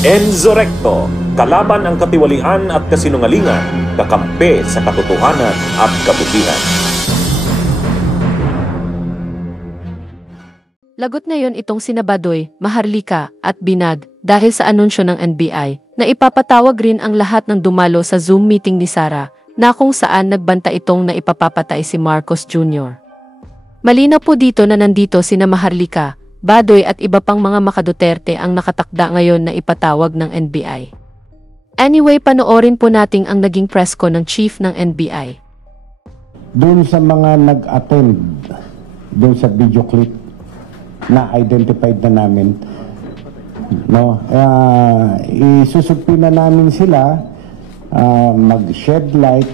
Enzo Recto, kalaban ang katiwalian at kasinungalingan, kakampi sa katotohanan at kabutihan. Lagot ngayon itong sina Badoy, Maharlika at Binag dahil sa anunsyo ng NBI na ipapatawag rin ang lahat ng dumalo sa Zoom meeting ni Sara na kung saan nagbanta itong na ipapapatay si Marcos Jr. Malinaw po dito na nandito sina Maharlika, Badoy at iba pang mga makaduterte ang nakatakda ngayon na ipatawag ng NBI. Anyway, panoorin po natin ang naging press con ng chief ng NBI. Doon sa mga nag-attend doon sa video clip na identified na namin, no, isusupin na namin sila, mag-shed light,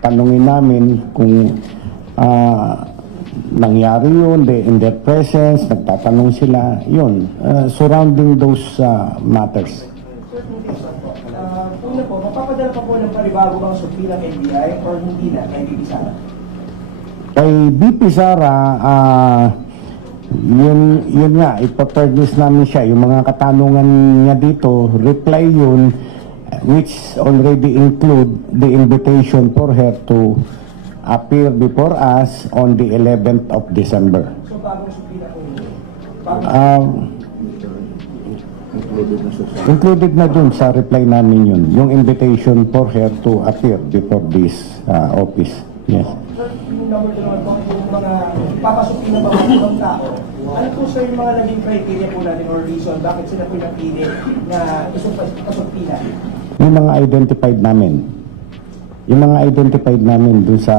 tanungin namin kung nangyari yun, in their presence, nagtatanong sila, yun, surrounding those matters. Una po, mapapadala pa po ng panibago bang supi ng NBI or hindi na kay BP Sara? Kay BP Sara, yun nga, ipapernis namin siya. Yung mga katanungan niya dito, reply yun, which already include the invitation for her to appear before us on the 11th of December. So, bagong supi na po? Included na dun sa reply namin yun, yung invitation for her to appear before this office. Yes. Sir, yung number 2 naman po, yung mga papasukin na mga ibang tao, ano po sir yung mga naging criteria po natin or reason bakit sila pinapili na pasupina? Yung mga identified namin. Yung mga identified namin dun sa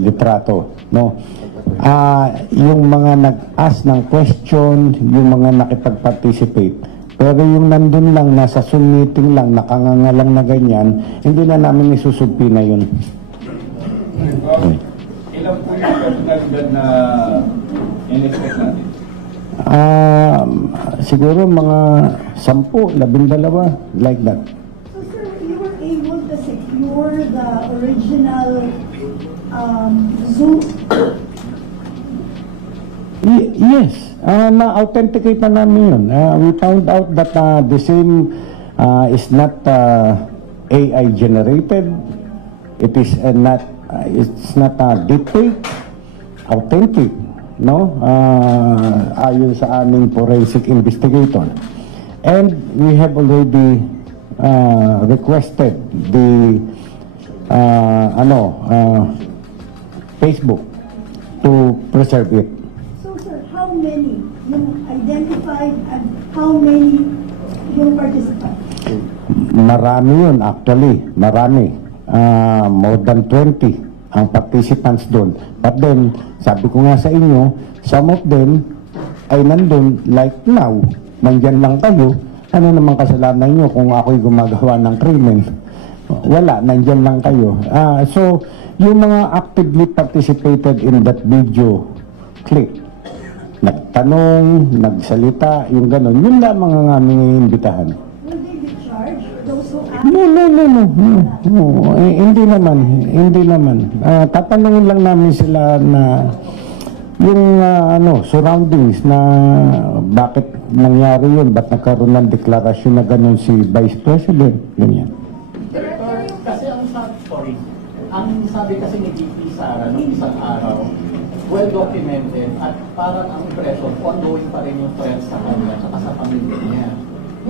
litrato, no? Yung mga nag-ask ng question, yung mga nakipag-participate. Pero yung nandun lang, nasa Zoom meeting lang, nakangangalang na ganyan, hindi na namin isusubpi na yun. Okay. Ilan po yung personalidad na in-expect natin? Siguro mga 10, 12, like that. So sir, you were able to secure the original Zoom? Yes, na-authenticate na namin yun. We found out that the same is not AI generated. It is it's not deepfake, authentic, no? Ayon sa aming forensic investigator. And we have already requested the Facebook to preserve it. How many yung identified and how many yung participants? Marami yun actually, marami. More than 20 ang participants doon. But then, sabi ko nga sa inyo, some of them ay nandun like now, nandyan lang kayo, ano naman kasalanan nyo kung ako'y gumagawa ng krimen? Wala, nandyan lang kayo. So, yung mga actively participated in that video clip, nagtanong, nagsalita, yung gano'n. Yun lamang ang aming imbitahan. Will they be charged? Those who ask? No. Hindi naman. Tatanungin lang namin sila na yung surroundings na bakit nangyari yun, ba't nagkaroon ng deklarasyon na gano'n si Vice President. Ganyan. Kasi ang sabi kasi ni VP Sara nung isang araw, well documented at parang ang impression, ongoing pa rin yung threats sa kanya at sa pamilya niya.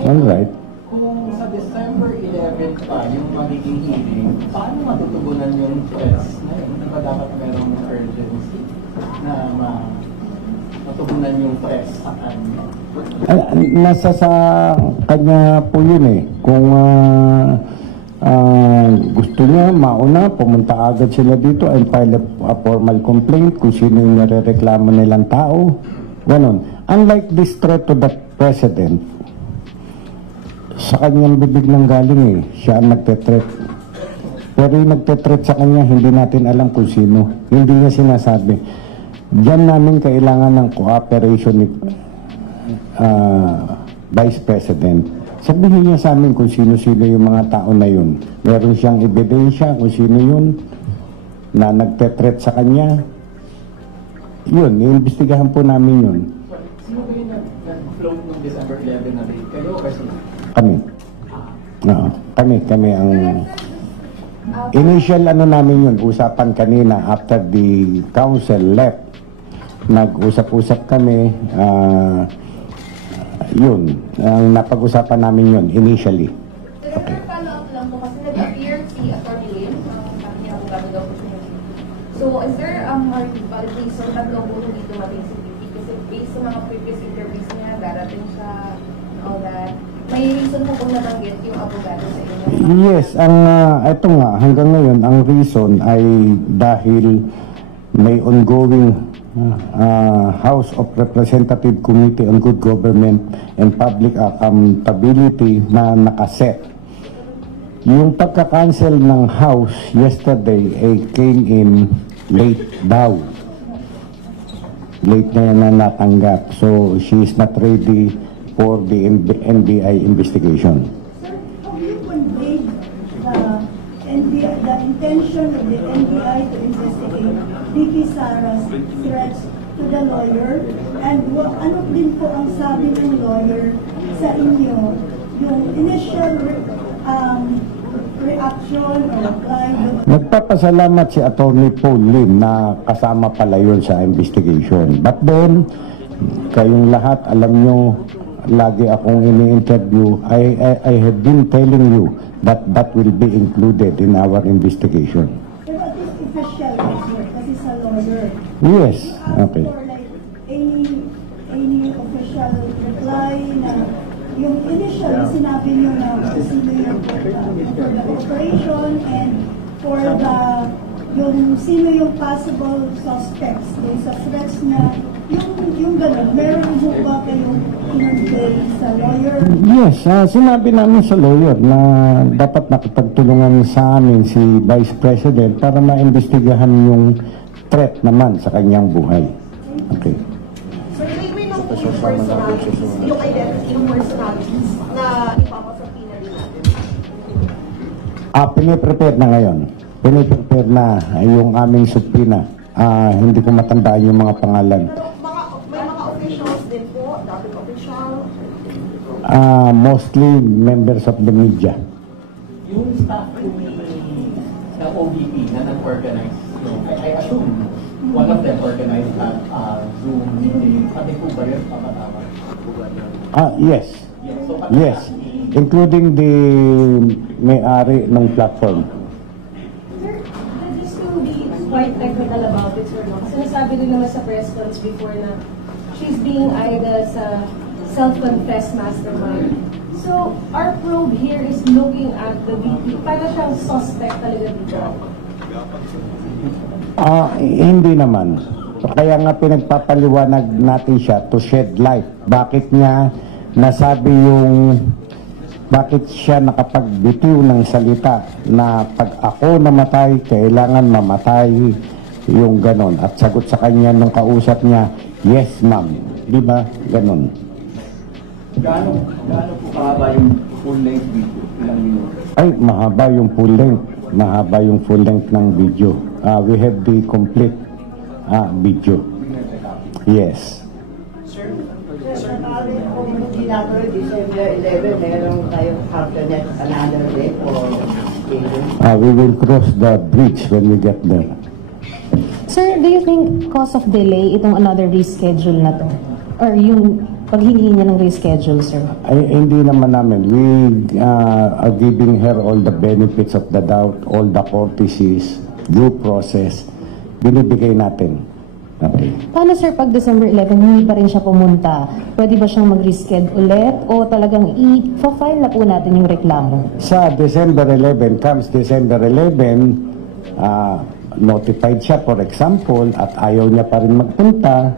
Alright. Kung sa December 11 pa yung magiging hearing, paano matutugunan yung threats na yun? Diba dapat merong urgency na matugunan yung threats sa kanya? Nasa sa kanya po yun eh. Kung gusto niya, mauna, pumunta agad sila dito and file a formal complaint kung sino yung narereklamo nilang tao. Ganon. Unlike this threat to the President, sa kanyang bibig ng galing eh, siya ang nagtetreat. Pero yung nagtetreat sa kanya, hindi natin alam kung sino. Hindi niya sinasabi. Diyan namin kailangan ng cooperation ni Vice President. Sabihin niya sa amin kung sino-sino yung mga tao na yun. Meron siyang ebidensya kung sino yun na nagtetreat sa kanya. Yun, iimbestigahan po namin yun. Sino ba yung nag-float noong December 11 Oo. Kami ang initial ano namin yun, usapan kanina after the council left. Nag-usap-usap kami, yun, ang napag-usapan namin yun initially. Okay. Follow-up lang po kasi nag-appear si Atty. Lim, sabi niya kung gano'n daw po siya. So, is there valid reason ba't daw po hindi dumating si VP? Kasi based sa mga previous interviews niya, darating siya, all that. May reason po kung nabanggit yung abogado sa inyo? Yes, ito nga, hanggang ngayon, ang reason ay dahil may ongoing House of Representative Committee on Good Government and Public Accountability na nakaset. Yung pagka-cancel ng House yesterday ay came in late daw. Late na yan na natanggap. So, she is not ready for the NBI investigation. Sir, have you conveyed the intention of the NBI to investigate Vicky Sara's threats to the lawyer? And ano din po ang sabi ng lawyer sa inyo? Yung initial reaction or reply? Nagpapasalamat si Atty. Paul Lim na kasama pala yun sa investigation. But then, kayong lahat, alam nyo, lagi akong ini-interview, I have been telling you that that will be included in our investigation. Pero at least official, kasi sa lawyer. Yes, okay. For like any official reply na yung initially sinabi nyo na sino yung for the operation and for the yung sino yung possible suspects yung sa threats na yung gano'n. Meron mo ba kayong convey sa lawyer? Yes, sinabi namin sa lawyer na dapat nakipagtulungan sa amin si Vice President para maimbestigahan yung threat naman sa kanyang buhay. Okay. So, may mga personalities, yung identity ng personalities na ipapasapina din natin? Piniprepare na ngayon. Piniprepare na yung aming subpoena. Hindi ko matandaan yung mga pangalan. May mga officials din po, dating official? Mostly members of the media. Yung staff ng OVP na nag-organize, I assume one of them organized at Zoom meeting. Pati po ba yun papatawag? Yes. Yes. Including the may-ari ng platform. Sir, just to be quite technical about it, sir, no? Kasi nasabi din naman sa press conference before na she's being eyed as a self-confessed mastermind. So, our probe here is looking at the VP. Para siyang suspect talaga dito. Hindi naman. Kaya nga pinagpapaliwanag natin siya to shed light. Bakit niya nasabi bakit siya nakapagbitiw ng salita na pag ako namatay, kailangan mamatay yung ganon. At sagot sa kanya nung kausap niya, yes ma'am. Di ba? Ganon. Gaano po kahaba yung full-length video? Ilang minuto? Ay, mahaba yung full length. Mahaba yung full length ng video. We have the complete video. Yes. Sir, kung ginagawa December 11, meron kayong afternet another day or We will cross the bridge when we get there. Sir, do you think cause of delay itong another reschedule na to? Or yung paghingi niya ng reschedule, sir? Ay, hindi naman namin. We are giving her all the benefits of the doubt, all the courtesies, due process. Binibigay natin. Okay. Paano, sir, pag December 11, hindi pa rin siya pumunta? Pwede ba siyang mag-reschedule ulit? O talagang i-file na po natin yung reklamo? Sa December 11, comes December 11, notified siya, for example, at ayaw niya pa rin magpunta,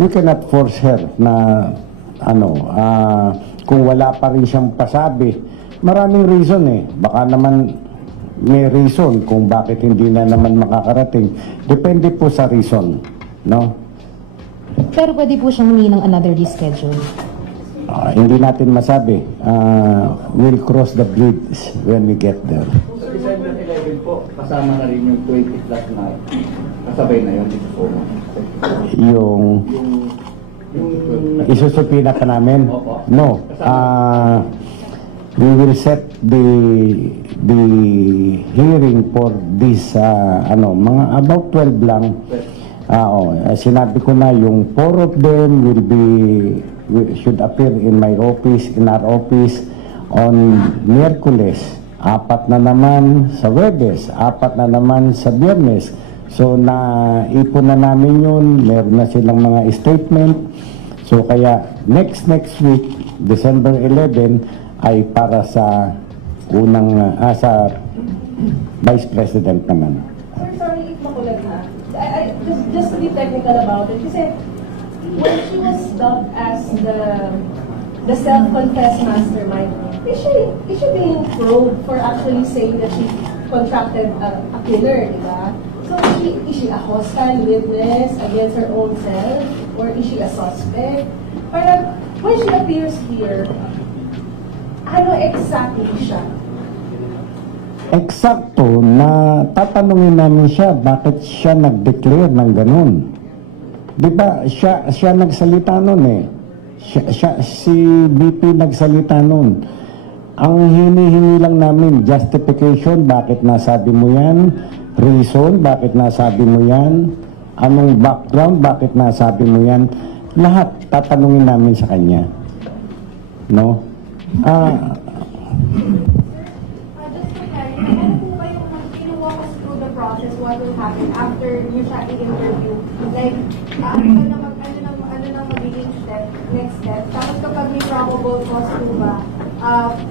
we cannot force her na kung wala pa rin siyang pasabi. Maraming reason baka naman may reason kung bakit hindi na naman makakarating. Depende po sa reason, no? Pero pwede po siyang humingi ng another reschedule? Hindi natin masabi. We'll cross the bridge when we get there. Sa December 11 po, kasama na rin yung 20 plus na kasabay na yun dito po. Yung isusupina pa namin? No. We will set the hearing for this mga about 12 lang. Sinabi ko na yung 4 of them should appear in my office, in our office on Miyerkules, 4 na naman sa Webes, 4 na naman sa Biyernes. So naipon na namin yun, meron na silang mga statement. So kaya next week, December 11 ay para sa sa Vice President naman. Sir, sorry if makulat ha. Just to be technical about it, kasi when she was dubbed as the self-confessed mastermind, is she being probed for actually saying that she contracted a killer, di ba? So is she a hostile witness against her own self, or is she a suspect? Parang when she appears here, ano exactly siya? Eksakto na tatanungin namin siya bakit siya nag-declare ng ganun. Di ba siya nagsalita nun eh. Si BP nagsalita nun. Ang hinihingi lang namin justification, bakit nasabi mo yan, reason, bakit nasabi mo yan, anong background, bakit nasabi mo yan, lahat tatanungin namin sa kanya. No? What will happen after niyo siya i-interview? Like, ano nang magiging next step? Tapos kapag may probable cause po ba,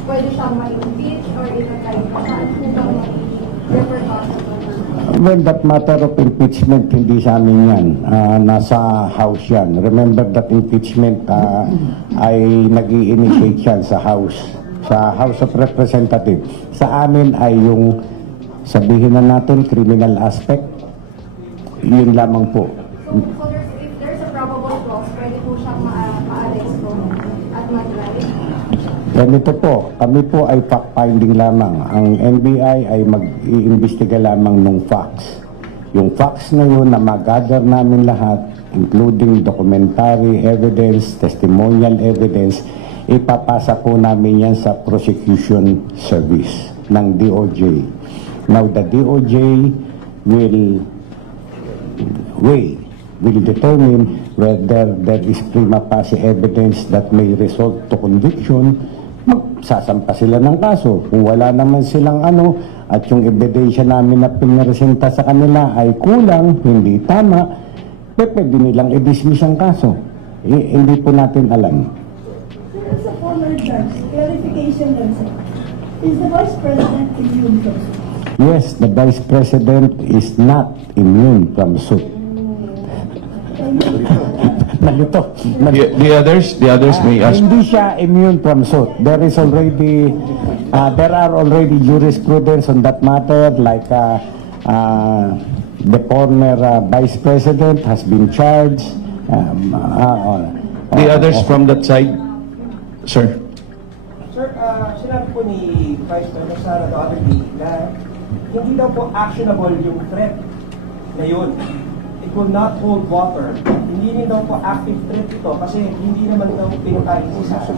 pwede siyang ma-impeach or i-retry pa siya? Ano po bang magiging repercussions? Well, that matter of impeachment, hindi sa amin yan. Nasa House yan. Remember that impeachment ay nag-i-initiate yan sa House of Representatives. Sa amin ay yung sabihin na natin, criminal aspect, yun lamang po. So if there's a probable cause, pwede po siyang ma-arrest po at mag-try? Ganito po, kami po ay fact-finding lamang. Ang NBI ay mag-iimbestiga lamang ng facts. Yung facts na yun na mag-gather namin lahat, including documentary evidence, testimonial evidence, ipapasa po namin yan sa prosecution service ng DOJ. Now, the DOJ will determine whether there is prima facie evidence that may result to conviction. Magsasampa sila ng kaso. Kung wala naman silang at yung ebidensya namin na pinaresenta sa kanila ay kulang, hindi tama, pwede nilang i-dismiss ang kaso. Hindi po natin alam. Sir, as a former judge, clarification lang sir. Is the Vice President immune from suit? Yes, the Vice President is not immune from suit. Nalito. The others may ask. Hindi siya immune from suit. There are already jurisprudence on that matter, like the former Vice President has been charged. The others from that side, sir. Sir, sinabi po ni Vice President Sara the other day na hindi daw po actionable yung threat na yun. It will not hold water. Hindi rin daw po active threat ito kasi hindi naman daw pinutahin si Sara.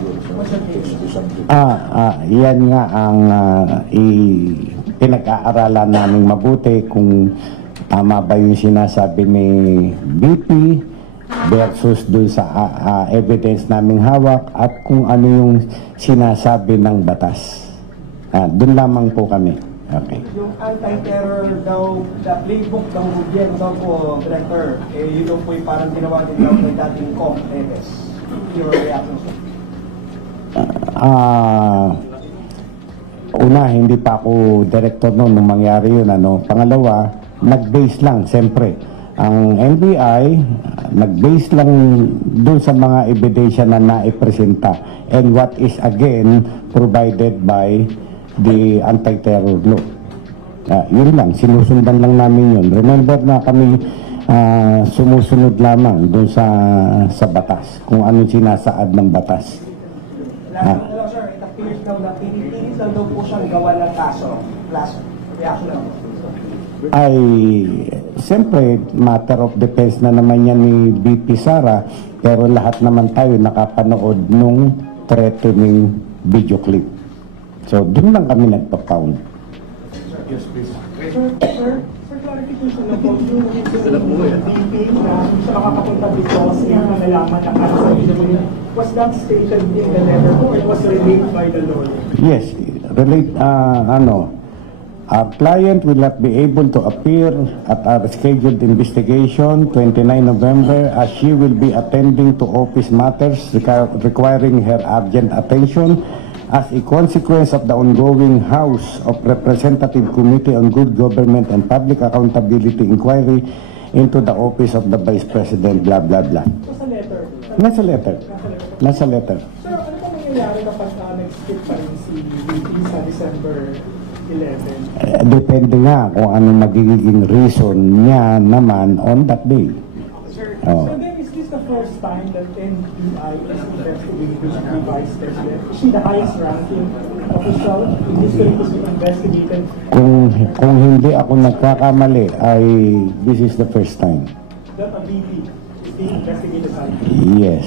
Yan nga ang pinag-aaralan naming mabuti kung tama ba yung sinasabi ni BP versus dun sa evidence naming hawak at kung ano yung sinasabi ng batas. Dun lamang po kami. Okay. Yung anti-terror daw, the playbook ng gobyerno daw po, Director, yun daw po yung parang ginawa din daw ng dating Kong Teves. Your reaction, sir? Una, hindi pa ako director noon nung mangyari yun. Pangalawa, nag-base lang, siyempre. Ang NBI, nag-base lang dun sa mga ebidensya na naipresenta and what is again provided by the anti-terror law. Yun lang, sinusundan lang namin yun. Remember na kami sumusunod lamang dun sa batas, kung anong sinasaad ng batas. Sir, it appears now na pinipilit lang daw po siyang gawa ng kaso. Last reaction lang. ay siyempre matter of defense na naman yan ni BP Sara, pero lahat naman tayo nakapanood nung threatening video clip. So doon lang kami nagpa-pound. Yes, please. Sir, for clarification na po, yung BP na siya makakapunta because yung nalaman na cancer, was that stated in the letter or it was relayed by the lawyer? Yes, our client will not be able to appear at our scheduled investigation 29 November as she will be attending to office matters requiring her urgent attention as a consequence of the ongoing House of Representative Committee on Good Government and Public Accountability inquiry into the office of the Vice President, blah, blah, blah. So sa letter? Nasa letter. Nasa letter. Sir, ano po nangyayari kapag nag-skip pa rin si BP sa December 11? Depende nga kung ano magiging reason niya naman on that day. Sir, Oh. so then is this the first time that NBI is investigating the Vice President? Is she the highest ranking official in history to be investigated? Kung hindi ako nagkakamali, ay this is the first time. That a VP is being investigated by? Yes.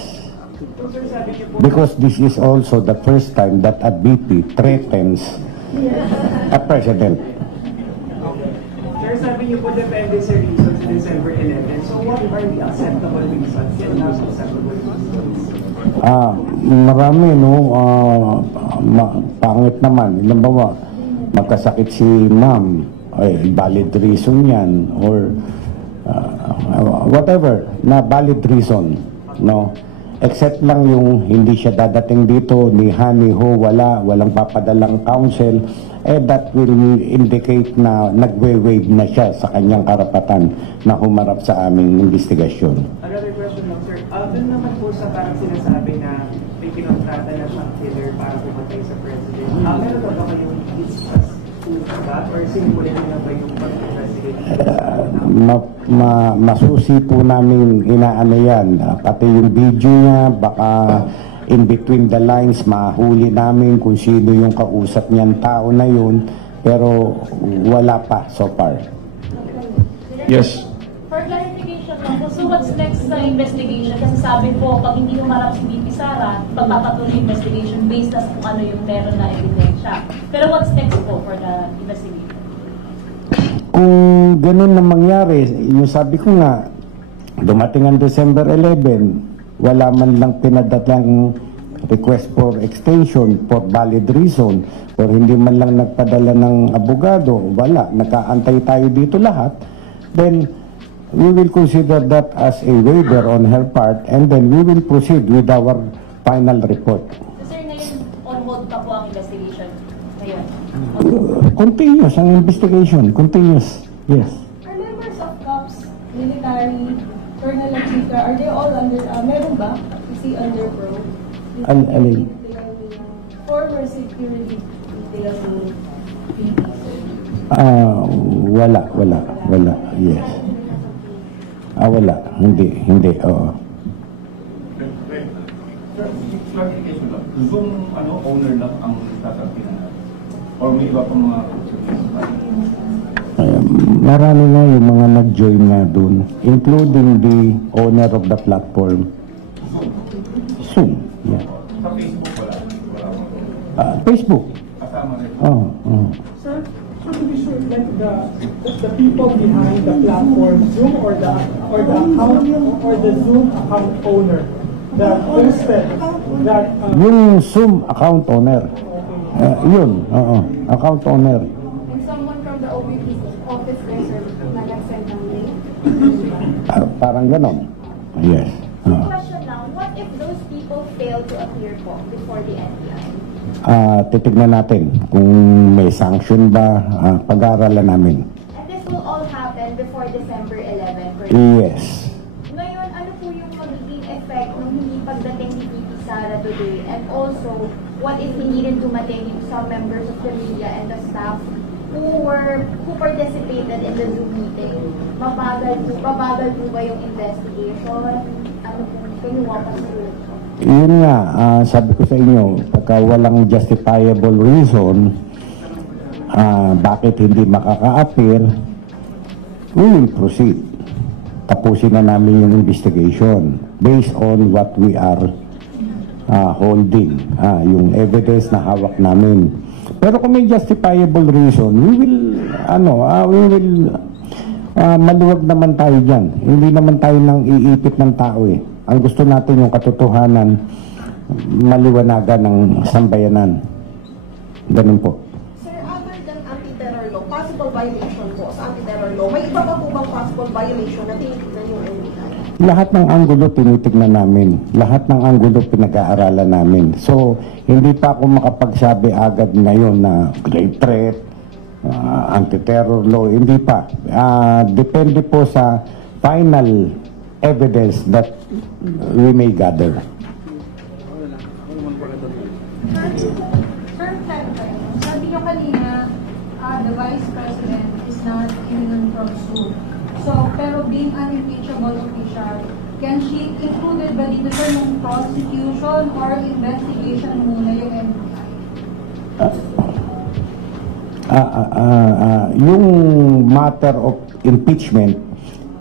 So sir, sabi niyo po, Because this is also the first time that a BP threatens a president. sir, sabi niyo po depende sa reasons sa December 11. So what are the acceptable reasons and not acceptable reasons? Marami, no? Pangit naman. Ilan ba magkasakit si ma'am, ay valid reason yan, or whatever, na valid reason, no? Except lang yung hindi siya dadating dito, ni ha, ni ho, walang papadalang counsel, that will indicate na nagwe-waive na siya sa kanyang karapatan na humarap sa aming investigasyon. Another question lang, sir. Doon naman po sa parang sinasabi na may kinontrata na siyang killer para pumatay sa president. Meron ba kayong discuss to that or simulan na ba yung pag-investigate? Masusi po namin inaano yan. Pati yung video niya, baka in between the lines, mahuli namin kung sino yung kausap niyang tao na yun. Pero wala pa so far. Yes. For clarification lang po, so what's next sa investigation? Kasi sabi po, pag hindi humarap si BP Sara, pagpapatuloy yung investigation based na kung ano yung meron na ebidensya. Pero what's next po for the investigation? Kung ganun na mangyari, yung sabi ko nga, dumating ang December 11, wala man lang pinadalang request for extension for valid reason, or hindi man lang nagpadala ng abogado, wala, nakaantay tayo dito lahat, then we will consider that as a waiver on her part, and then we will proceed with our final report. So sir, ngayon on hold pa po ang investigation ngayon? Continuous ang investigation, continuous, yes. Are members of COPS, military, Colonel Chica, are they all under, meron ba? Is he under pro? Alin? Former security details ni PB. Wala, yes. Wala, hindi, oo. Clarification lang. Zoom owner lang ang sasabihin na? Or may iba pang mga Marami nga yung mga nag-join nga dun, including the owner of the platform. Zoom, yeah. Sa Facebook wala? Facebook. Kasama rin? Sir, so to be sure, like the people behind the platform Zoom or the account or the Zoom account owner that posted that Yung Zoom account owner. Yun, account owner. And someone from the OVP office there, sir, nag-send ng link? Parang ganon. Yes. Question lang, what if those people fail to appear po before the NBI? Titignan natin kung may sanction ba, pag-aaralan namin. And this will all happen before December 11, correct? Yes. Ngayon, ano po yung magiging effect ng hindi pagdating ni VP Sara today? And also, what if hindi rin dumating some members of the media and the staff who participated in the Zoom meeting? Babagal po ba yung investigation? Ano po, kinuha pa sa Yun nga, sabi ko sa inyo, pagka walang justifiable reason, bakit hindi makaka-appear, we will proceed. Tapusin na namin yung investigation based on what we are holding, yung evidence na hawak namin. Pero kung may justifiable reason, we will maluwag naman tayo dyan. Hindi naman tayo nang iipit ng tao eh. Ang gusto natin yung katotohanan, maliwanagan ng sambayanan. Ganun po. Sir, other than anti-terror law, possible violation po sa anti-terror law, may iba pa po bang possible violation na tinitignan yung NBI? Lahat ng anggulo tinitignan namin. Lahat ng anggulo pinag-aaralan namin. So, hindi pa ako makapagsabi agad ngayon na grave threat, anti-terror law, hindi pa. Depende po sa final evidence that we may gather. Sir, sabi nyo kanina, the Vice President is not immune from suit. So, pero being an impeachable official, can she included ba dito sir yung prosecution or investigation muna yung NBI? Yung matter of impeachment,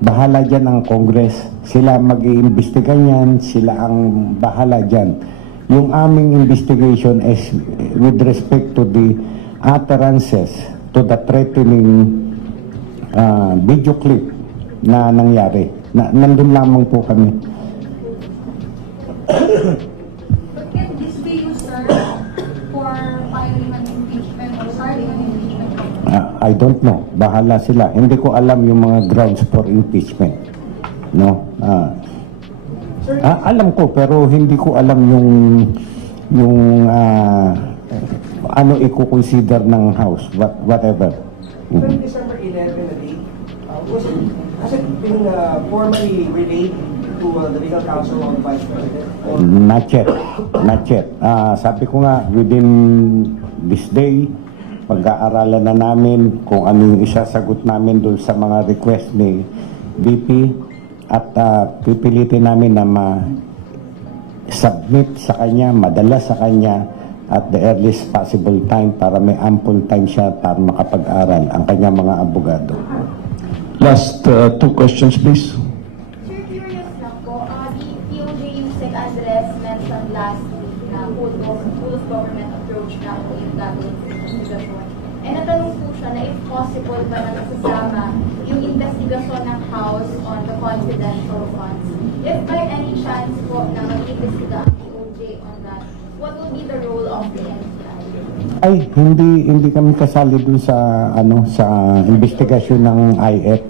bahala dyan ang Congress. Sila mag-iimbestiga niyan, sila ang bahala dyan. Yung aming investigation is with respect to the utterances, to the threatening video clip na nangyari. Nandun lamang po kami. But can this be used, sir, for filing an impeachment or starting an impeachment? I don't know. Bahala sila. Hindi ko alam yung mga grounds for impeachment. No? Alam ko pero hindi ko alam yung ano i-consider ng House, whatever. When December 11 na date, has it been formally relayed to the legal counsel of the Vice President? Not yet. Sabi ko nga, within this day, pag-aaralan na namin kung ano yung isasagot namin doon sa mga request ni BP at pipilitin namin na ma-submit sa kanya, madala sa kanya at the earliest possible time para may ample time siya para makapag-aral ang kanyang mga abogado. Last two questions, please. Sir, curious lang po, the POJ USEC address mentioned last week na full of government approach na po yung gagawin sa investigasyon. And natanong po siya na if possible ba na nasasama yung investigasyon ng House on the confidential funds. If by any chance po na mag-iimbestiga ang POJ on that, what will be the role of the NBI? Ay, hindi kami kasali dun sa sa investigasyon ng IF.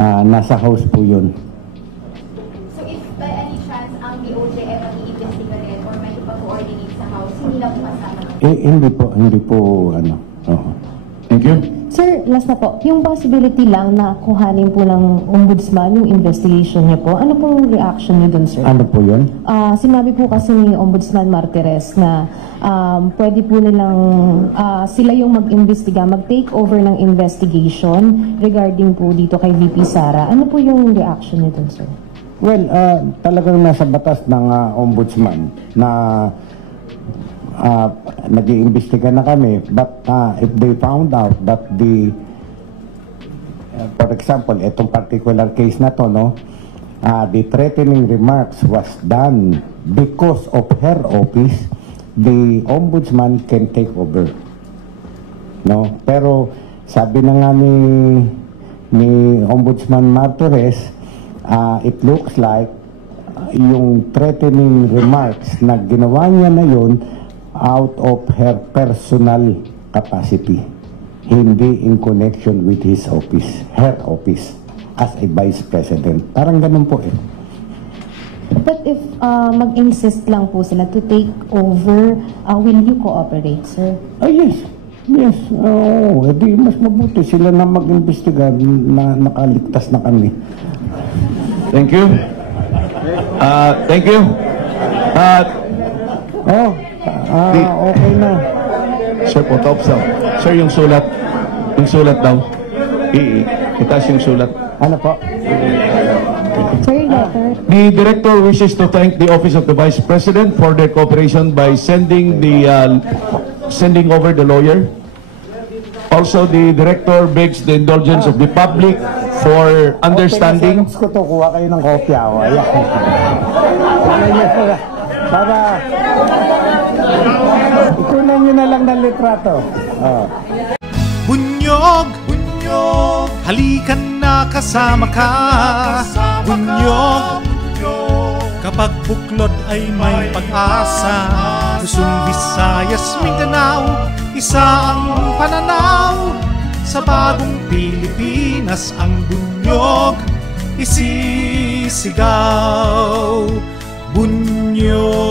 Nasa House po yun. So if by any chance ang DOJ ay mag-iimbestiga rin or may ipa-coordinate sa House, hindi na po kasama? Hindi po Thank you. Sir, last na po, yung possibility lang na kuhanin po ng ombudsman yung investigation niya po, ano pong reaction niyo dun, sir? Ano po yun? Sinabi po kasi ni Ombudsman Martires na pwede po nilang sila yung mag-imbestiga, mag-take over ng investigation regarding po dito kay VP Sara. Ano po yung reaction niyo dun, sir? Well, talagang nasa batas ng ombudsman na nag-iimbestiga na kami, but if they found out that for example, itong particular case na to, the threatening remarks was done because of her office, the ombudsman can take over. Pero sabi na nga ni Ombudsman Martires, it looks like yung threatening remarks na ginawa niya na yun out of her personal capacity, hindi in connection with his office, her office as a vice president. Parang ganun po eh. But if mag-insist lang po sila to take over, will you cooperate, sir? Yes. Di mas mabuti sila na mag-imbestiga na nakaligtas na kami. Thank you. Thank you. Okay na. Sir, Sir, yung sulat daw. Itaas yung sulat. Sir, letter. The Director wishes to thank the Office of the Vice President for their cooperation by sending over the lawyer. Also, the director begs the indulgence of the public for understanding. Ko to, kuha kayo ng kopya. O, ayan. Para ikunan nyo na lang ng litrato. Oh. Bunyog, bunyog, halikan na kasama ka. Bunyog, kapag buklod ay may pag-asa. Luzon, Visayas, Mindanao, isa ang pananaw. Sa bagong Pilipinas ang bunyog isisigaw. Bunyog.